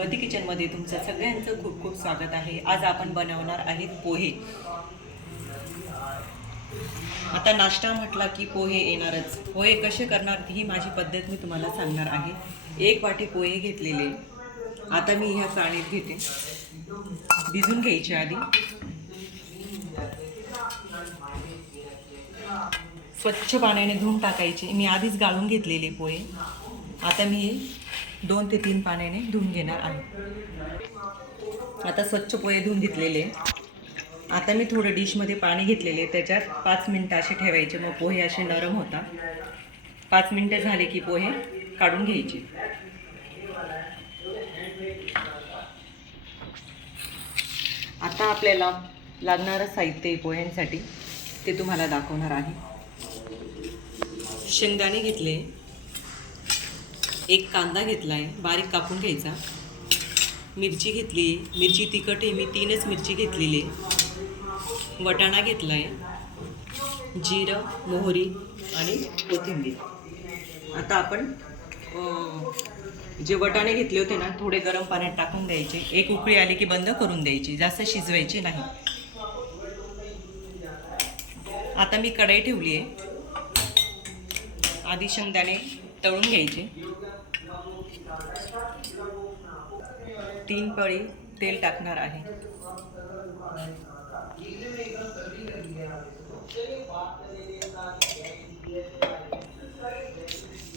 प्रगती किचनमध्ये तुमचं सगळ्यांचं खूप खूप स्वागत आहे। आज आपण बनवणार आहेत पोहे। आता नाश्ता म्हटला की पोहे येणारच। पोहे कसे करणार ही माझी पद्धत मी तुम्हाला सांगणार आहे। 1 वाटी पोहे घेतलेले, आता मी ह्या चाळणीत घेते, भिजून घ्यायचे आधी। स्वच्छ पाण्याने धुवून टाकायचे। मी आधीच गाळून घेतलेले पोहे, आता मी 2 ते 3 पाण्याने धुवून घेणार आहे। आता स्वच्छ पोहे धुवून घेतलेले, आता मी थोडं डिशमध्ये पाणी घेतलेले, त्याच्यात 5 मिनिटं असे ठेवायचे, मग पोहे असे नरम होतात। 5 मिनिटं झाले की पोहे काढून घ्यायचे। आता आपल्याला लागणारं साहित्य पोह्यांसाठी ते तुम्हाला दाखवणार आहे। शेंगदाणे घेतले, 1 कांदा घेतलाय बारीक कापून घ्यायचा, मिरची घेतली, मिरची तिखट आहे मी 3च मिरची घेतलेली, वटाणा घेतलाय, जिरं, मोहरी आणि कोथिंबीर। आता आपण जे वटाणे घेतले होते ना, थोडे गरम पाण्यात टाकून द्यायचे, 1 उकळी आली की बंद करून द्यायची, जास्त शिजवायची नाही। आता मी कढई ठेवली आहे, आधी शेंगदाणे तळून घ्यायचे, 3 पळी तेल टाकणार आहे।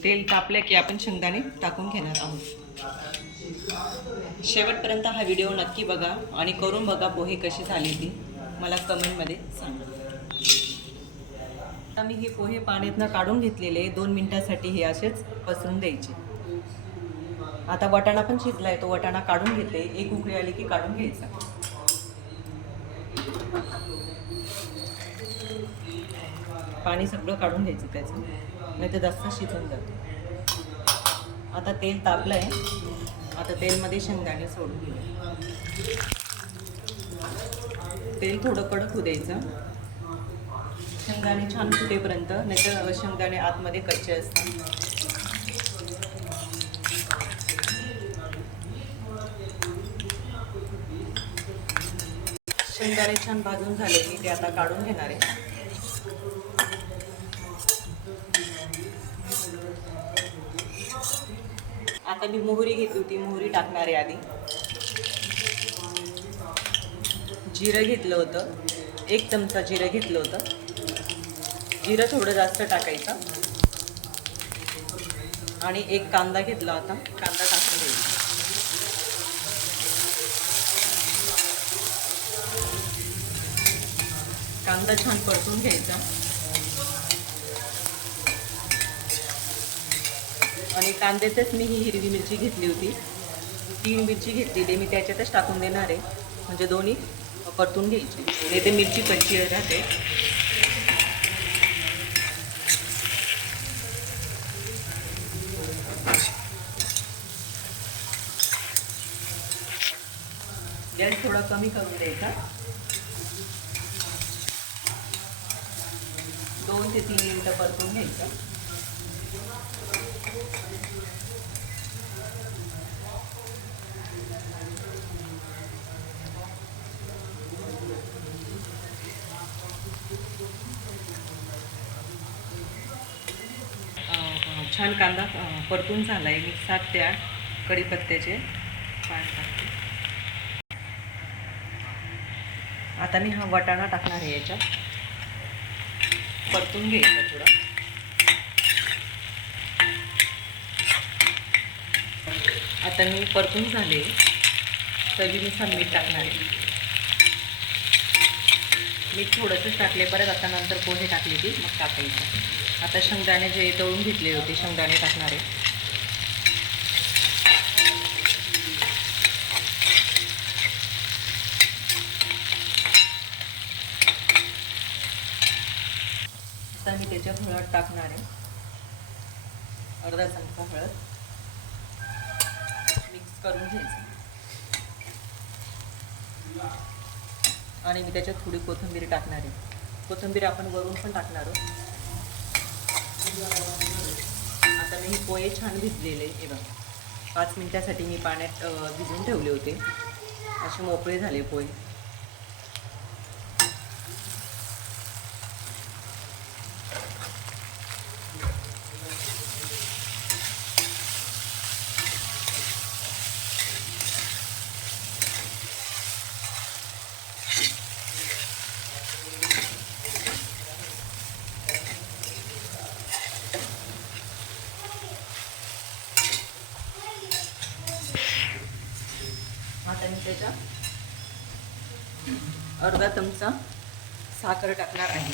तेल तापले की आपण शेंगदाणे टाकून घेणार आहोत। शेवटपर्यंत हा व्हिडिओ नक्की बघा आणि करून बघा पोहे कशी झाली ती मला कमेंटमध्ये सांगा। आता मी हे पोहे पाण्यातनं काढून घेतलेले, 2 मिनिटांसाठी हे असेच पसरून द्यायचे। आता वटाणा पण शिजलाय, तो वटाणा काढून घेते, 1 उकळी आली की काढून घ्यायचा। पाणी सगळं काढून घ्यायचं त्याचं, नाही तर जास्त शिजून जातं। आता तेल तापलंय, आता तेलमध्ये शेंगदाणे सोडून घेऊ। तेल थोडं कडक होऊ द्यायचं, शेंगदाणे छान फुटेपर्यंत, नाही तर शेंगदाणे आतमध्ये कच्चे असतात। शेंगदाणे छान भाजून झाले की ते आता काढून घेणार आहे। आता मी मोहरी घेतली होती, मोहरी टाकणार आहे आधी। जिरं घेतलं होतं, 1 चमचा जिरं घेतलं होतं, जिरं थोडं जास्त टाकायचं। आणि 1 कांदा घेतला होता, कांदा टाकून द्यायचा। कांदा छान परतून घ्यायचा आणि कांद्यातच मी ही हिरवी मिरची घेतली होती, 3 मिरची घेतलेली, मी त्याच्यातच टाकून देणार आहे, म्हणजे दोन्ही परतून घ्यायची, नाही ते मिरची कच्ची राहते। गॅस थोडा कमी करून द्यायचा, 2 ते 3 मिनिटं परतून घ्यायचं। छान कांदा परतून झाला आहे, मी 7 ते 8 कढीपत्त्याचे पान टाकते। आता मी हा वटाणा टाकणार आहे, याच्यात परतून घ्यायचा थोडा। आता मी परतून झाले, चवीनुसार मीठ टाकणार आहे, मीठ थोडंसंच टाकले, परत आता नंतर पोहे टाकले की मग टाकायचं। आता शेंगदाणे जे तळून घेतले होते, शेंगदाणे टाकणार आहे। आता मी त्याच्यात हळद टाकणार आहे, अर्धा चमचा हळद, मिक्स करून घ्यायचं। आणि मी त्याच्यात थोडी कोथिंबीर टाकणार आहे, कोथिंबीर आपण वरून पण टाकणार आहोत। आता मी हे पोहे छान भिजलेले हे बघा, 5 मिनिटासाठी मी पाण्यात भिजवून ठेवले होते. असे मोकळे झाले पोहे. आता मी त्याच्यात अर्धा चमचा साखर टाकणार आहे.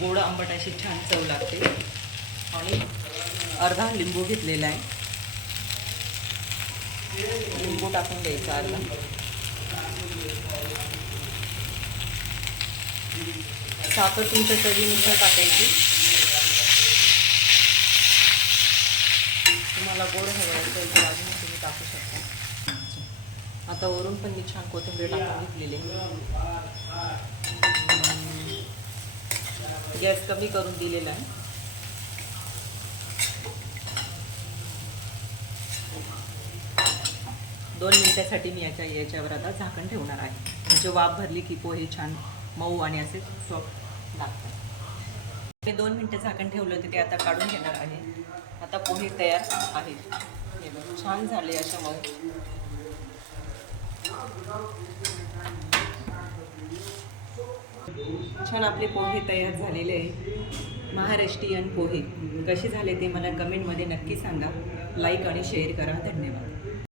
गोड आंबट अशी छान चव लागते. आणि अर्धा लिंबू घेतलेला आहे. लिंबू टाकून द्यायचा अर्धा. साखर तुमच्या चवीनुसार टाकायची. तुम्हाला गोड हवं असेल तर अजून तुम्ही टाकू शकता. आता वरून पण मी छान कोथिंबीर टाकून घेतलेली. गॅस कमी करून दिलेला आहे. दोन मिनिटासाठी मी याच्यावर आता झाकण ठेवणार आहे. म्हणजे वाफ भरली की पोहे छान मऊ आणि असे सॉफ्ट लागतात. मी 2 मिनिटं झाकण ठेवलं होते, ते आता काढून घेणार आहे. आता पोहे तयार आहेत. हे बघ, छान झाले अशा मऊ. छान आपले पोहे तयार झालेले आहे. महाराष्ट्रीयन पोहे कसे झाले ते मला कमेंटमध्ये नक्की सांगा. लाईक आणि शेअर करा. धन्यवाद.